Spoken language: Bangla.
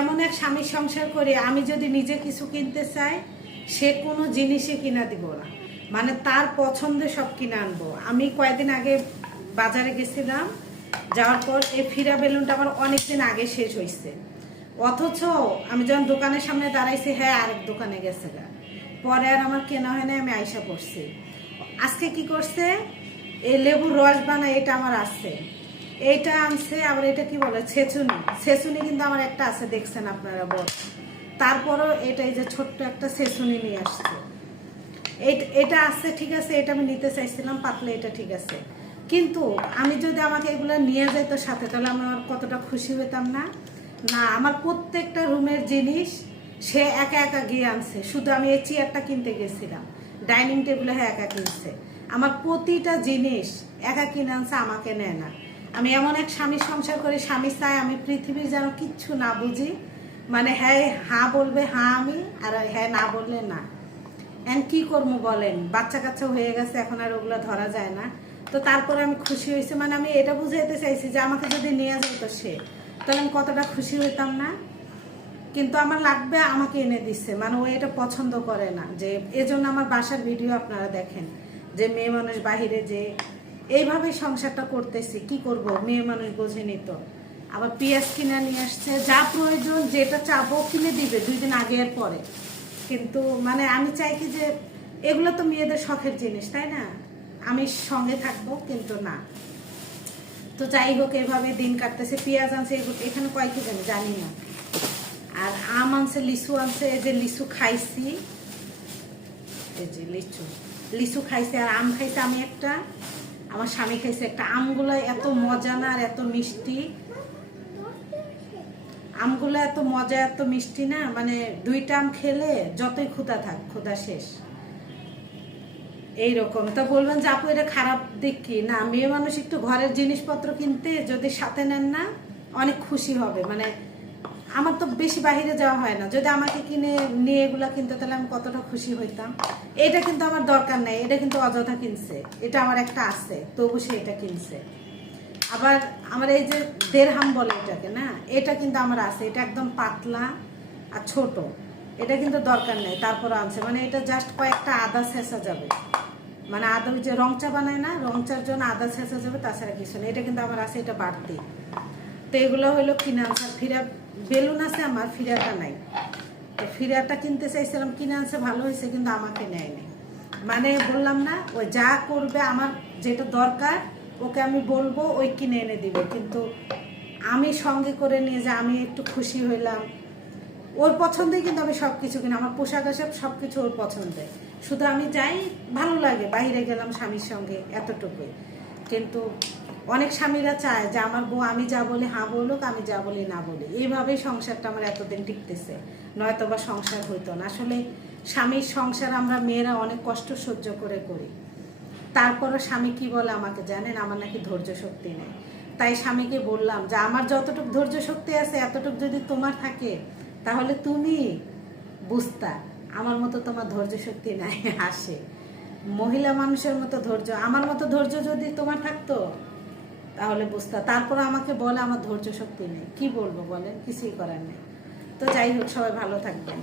এমন এক স্বামীর সংসার করে আমি যদি নিজে কিছু কিনতে চাই, সে কোনো জিনিসই কিনা দিব না, মানে তার পছন্দে সব কিনে আনবো। আমি কয়েকদিন আগে বাজারে গেছিলাম, যাওয়ার পর এই ফিরা বেলুনটা আমার অনেকদিন আগে শেষ হয়েছে, অথচ আমি যখন দোকানের সামনে দাঁড়াইছি, হ্যাঁ আরেক দোকানে গেছে গা, পরে আর আমার কেনা হয় না, আমি আইসা পড়ছি। আজকে কি করছে, এই লেবুর রস বানায়, এটা আমার আছে, এইটা আনছে। আবার এটা কি বলে, ছেঁচুনি। ছেঁচুনি কিন্তু আমার একটা আছে, দেখছেন আপনারা বল। তারপরও এটাই যে ছোট্ট একটা ছেঁচুনি নিয়ে আসছে, এটা আছে, ঠিক আছে, এটা আমি নিতে চাইছিলাম পাতলে, এটা ঠিক আছে। কিন্তু আমি যদি আমাকে এগুলো নিয়ে যেত সাথে, তাহলে আমি আমার কতটা খুশি হইতাম না। না, আমার প্রত্যেকটা রুমের জিনিস সে একা একা গিয়ে আনছে। শুধু আমি এই চেয়ারটা কিনতে গেছিলাম, ডাইনিং টেবিলে হ্যাঁ একা কিনছে। আমার প্রতিটা জিনিস একা কিনে আনছে, আমাকে নেয় না। আমি এমন এক স্বামীর সংসার করে, স্বামী চাই আমি পৃথিবীর যেন কিচ্ছু না বুঝি, মানে হ্যাঁ হ্যাঁ বলবে হ্যাঁ আমি, আর হ্যাঁ না বললে না। এখন কি করবো বলেন, বাচ্চা কাচ্চা হয়ে গেছে, এখন আর ওগুলো ধরা যায় না। তো তারপরে আমি খুশি হয়েছি, মানে আমি এটা বুঝাইতে চাইছি যে আমাকে যদি নিয়ে যেত সে, তাহলে আমি কতটা খুশি হইতাম না। কিন্তু আমার লাগবে, আমাকে এনে দিচ্ছে, মানে ও এটা পছন্দ করে না। যে এজন্য আমার বাসার ভিডিও আপনারা দেখেন, যে মেয়ে মানুষ বাহিরে যে এইভাবে সংসারটা করতেছি, কি করব, মেয়ে মানুষ বোঝেনি তো। আবার পেঁয়াজ কিনে নিয়ে আসছে, যা প্রয়োজন যেটা চাবো কিনে দিবে 2 দিন আগে আর পরে। কিন্তু মানে আমি চাই কি যে এগুলো তো মেয়েদের শখের জিনিস, তাই না, আমি সঙ্গে থাকবো, কিন্তু না। তো যাই হোক, এভাবে দিন কাটতেছে। পেঁয়াজ আনছে, এখানে কয় কি জানি না। আর আম আনছে, লিচু আনছে, এই যে লিচু খাইছি, এই যে লিচু খাইছে, আর আম খাইছে আমি একটা, আমার স্বামী খাইছে একটা। আমগুলো এত মজা না, আর এত মিষ্টি, আমগুলো এত মজা এত মিষ্টি না, মানে 2টা আম খেলে যতই ক্ষুধা থাক, ক্ষুধা শেষ, এইরকম। তা বলবেন যে আপু এটা খারাপ দিক কি? না, মেয়ে মানুষ একটু ঘরের জিনিসপত্র কিনতে যদি সাথে নেন না, অনেক খুশি হবে। মানে আমার তো বেশি বাহিরে যাওয়া হয় না, যদি আমাকে কিনে নিয়ে এগুলা কিনতে, তাহলে আমি কতটা খুশি হইতাম। এটা কিন্তু আমার দরকার নাই, এটা কিন্তু অযথা কিনছে, এটা আমার একটা আছে, তবু সে এটা কিনছে। আবার আমার এই যে দেড়হাম বলে এটাকে না, এটা কিন্তু আমার আছে, এটা একদম পাতলা আর ছোট, এটা কিন্তু দরকার নেই, তারপর আনছে। মানে এটা জাস্ট কয়েকটা আদা ছেঁচা যাবে, মানে আদা যে রং চা বানায় না, রং চার জন্য আদা ছেঁচা যাবে, তাছাড়া কিছু নেই। এটা কিন্তু আমার আছে, এটা বাড়তি। তো এগুলো হলো কিনে আনছে। ফিরা বেলুন আছে আমার, ফিরাটা নাই। তো ফিরাটা কিনতে চাইছিলাম, কিনে আনছে, ভালো হয়েছে, কিন্তু আমাকে নেয়নি। মানে বললাম না, ওই যা করবে, আমার যেটা দরকার ওকে আমি বলবো, ওই কিনে এনে দিবে। কিন্তু আমি সঙ্গে করে নিয়ে যে আমি একটু খুশি হইলাম, ওর পছন্দেই কিন্তু আমি সব কিছু কিনি, আমার পোশাক আশাক সব কিছু ওর পছন্দে। শুধু আমি যাই, ভালো লাগে, বাইরে গেলাম স্বামীর সঙ্গে, এতটুকুই। কিন্তু অনেক স্বামীরা চায় যে আমার বউ আমি যা বলি হ্যাঁ বলুক, আমি যা বলি না বলি। এইভাবেই সংসারটা আমার এতদিন টিকতেছে, নয়তো বা সংসার হইতো না। আসলে স্বামীর সংসার আমরা মেয়েরা অনেক কষ্ট সহ্য করে করি, তারপরও স্বামী কি বলে আমাকে জানেন, আমার নাকি ধৈর্য শক্তি নেই। তাই স্বামীকে বললাম যে আমার যতটুকু ধৈর্য শক্তি আছে, এতটুকু যদি তোমার থাকে, তাহলে তুমি বুঝতা আমার মতো তোমার ধৈর্য শক্তি নাই। আসে মহিলা মানুষের মতো ধৈর্য, আমার মতো ধৈর্য যদি তোমার থাকতো, তাহলে বুঝতা। তারপর আমাকে বলে আমার ধৈর্য শক্তি নেই, কি বলবো বলেন, কিছুই করার নেই। তো যাই হোক, সবাই ভালো থাকবেন।